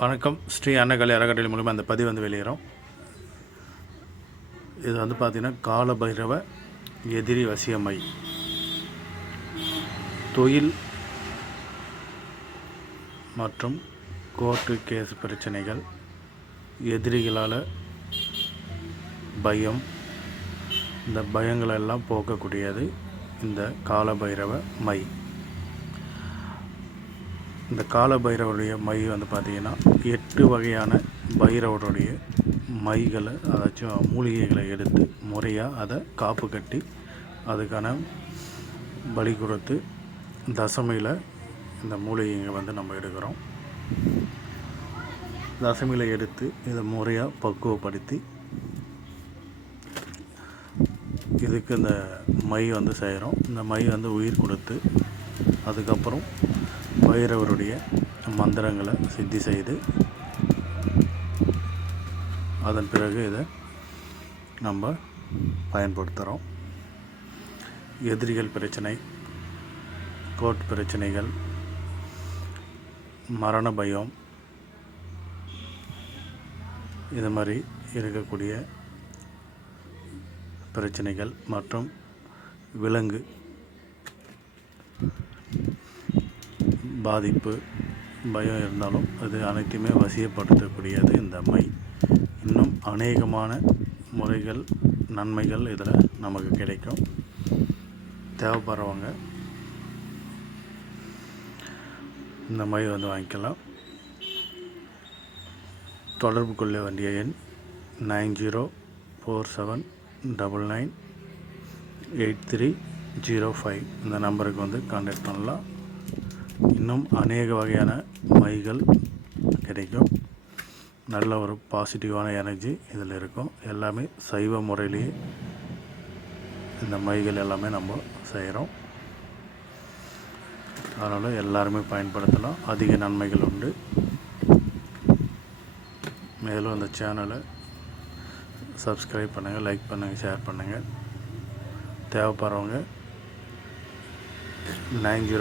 வணக்கம். ஸ்ரீ அன்னக்கலை அறக்கட்டளை மூலமாக அந்த பதிவு வெளியேறும். இது பார்த்திங்கன்னா கால பைரவ எதிரி வசியமை. தொழில் மற்றும் கோர்ட்டு கேஸ் பிரச்சனைகள், எதிரிகளால் பயம், இந்த பயங்களெல்லாம் போக்கக்கூடியது இந்த கால பைரவ மை. இந்த கால பைரவருடைய மை பார்த்திங்கன்னா 8 வகையான பைரவருடைய மைகளை, அதாச்சும் மூலிகைகளை எடுத்து முறையாக அதை காப்பு கட்டி அதுக்கான பலி கொடுத்து தசமியில் இந்த மூலிகையை நம்ம எடுக்கிறோம். தசமியில் எடுத்து இதை முறையாக பக்குவப்படுத்தி இதுக்கு இந்த மை செய்கிறோம். இந்த மை உயிர் கொடுத்து அதுக்கப்புறம் பைரவருடைய மந்திரங்களை சித்தி செய்து அதன் பிறகு இதை நம்ம பயன்படுத்துகிறோம். எதிரிகள் பிரச்சனை, கோர்ட் பிரச்சனைகள், மரண பயம், இது மாதிரி இருக்கக்கூடிய பிரச்சனைகள் மற்றும் விலங்கு பாதிப்பு, பயம் இருந்தாலும் அது அனைத்துமே வசியப்படுத்தக்கூடியது இந்த மை. இன்னும் அநேகமான முறைகள், நன்மைகள் இதில் நமக்கு கிடைக்கும். தேவைப்படுறவங்க இந்த மை வாங்கிக்கலாம். தொடர்பு கொள்ள வேண்டிய எண் 9047998305. இந்த நம்பருக்கு கான்டாக்ட் பண்ணலாம். இன்னும் அநேக வகையான மைகள் கிடைக்கும். நல்ல ஒரு பாசிட்டிவான எனர்ஜி இதில் இருக்கும். எல்லாமே சைவ முறையிலேயே இந்த மைகள் எல்லாமே நம்ம செய்கிறோம். அதனால் எல்லாருமே பயன்படுத்தலாம். அதிக நன்மைகள் உண்டு. மேலும் அந்த சேனலை சப்ஸ்கிரைப் பண்ணுங்கள், லைக் பண்ணுங்கள், ஷேர் பண்ணுங்கள். தேவைப்படுறவங்க 90